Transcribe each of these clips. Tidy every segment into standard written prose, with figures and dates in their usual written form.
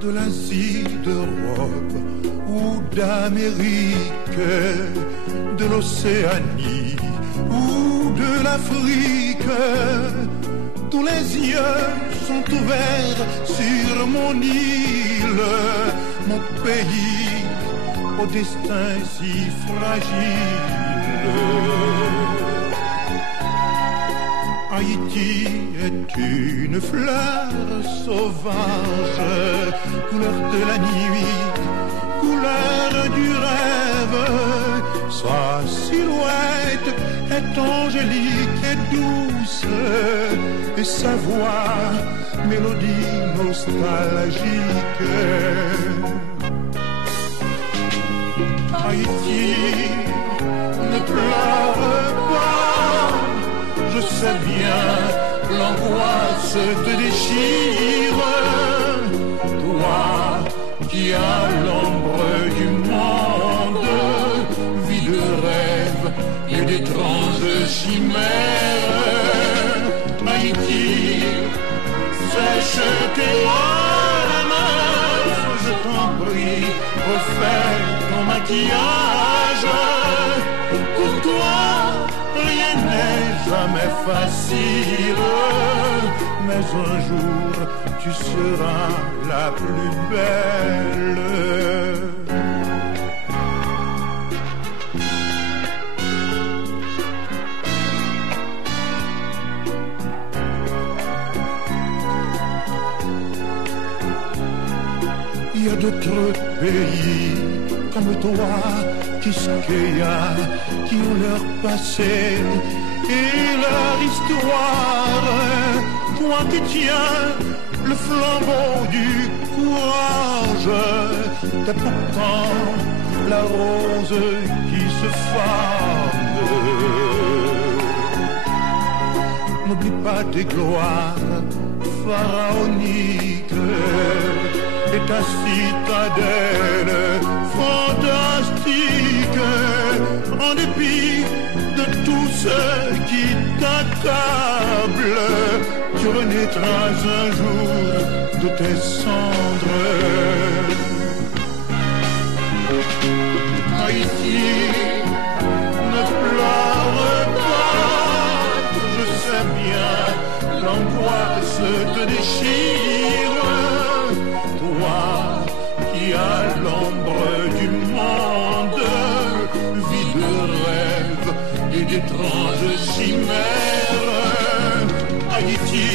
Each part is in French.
De l'Asie, d'Europe ou d'Amérique, de l'Océanie ou de l'Afrique, tous les yeux sont ouverts sur mon île, mon pays au destin si fragile. Haïti est une fleur sauvage, couleur de la nuit, couleur du rêve. Sa silhouette est angélique et douce, et sa voix, mélodie nostalgique. Haïti, ne pleure pas, je sais bien, l'angoisse te déchire. Toi qui as l'ombre du monde, vie de rêve et d'étranges chimères. Haïti, sèche tes larmes, je t'en prie, refais ton maquillage. Pour toi, rien n'est jamais facile, mais un jour tu seras la plus belle. Il y a d'autres pays comme toi, Kiskeya, qui ont leur passé et leur histoire. Toi qui tiens le flambeau du courage, t'es pourtant la rose qui se fane. N'oublie pas tes gloires pharaoniques et ta citadelle fantastique. En dépit de tout ce qui t'accable, tu renaîtras un jour de tes cendres. Haïti, ne pleure pas, je sais bien, l'angoisse te déchire. Toi qui as l'ombre du monde, vie de rêve et d'étranges chimères. Haïti,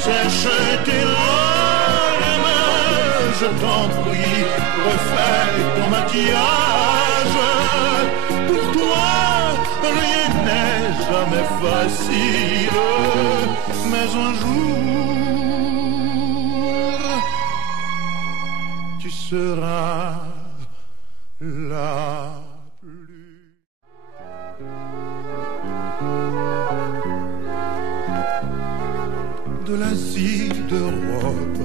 sèche tes larmes, je t'en prie, refais ton maquillage. Pour toi, rien n'est jamais facile, mais un jour, tu seras la plus. De l'Asie, d'Europe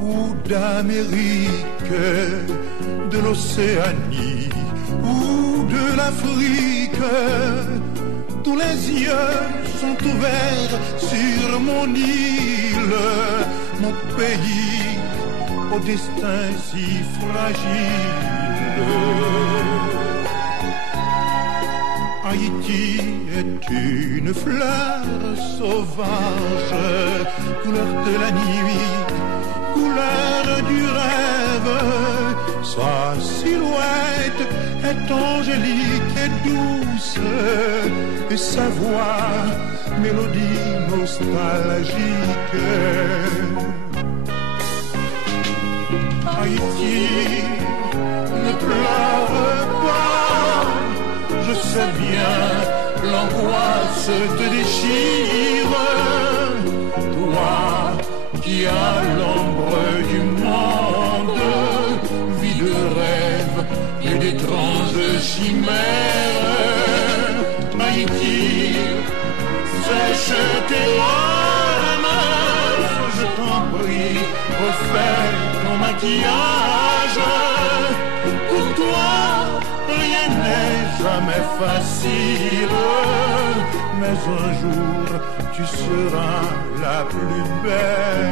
ou d'Amérique, de l'Océanie ou de l'Afrique, tous les yeux sont ouverts sur mon île, mon pays au destin si fragile. Haïti est une fleur sauvage, couleur de la nuit, couleur du rêve. Sa silhouette est angélique et douce, et sa voix, mélodie nostalgique. Haïti, ne pleure pas, je sais bien, l'angoisse te déchire. Toi qui as l'ombre du monde, vie de rêve et d'étranges chimères. Haïti, sèche tes larmes, je t'en prie, refais ton maquillage. Pour toi, rien n'est jamais facile, mais un jour tu seras la plus belle.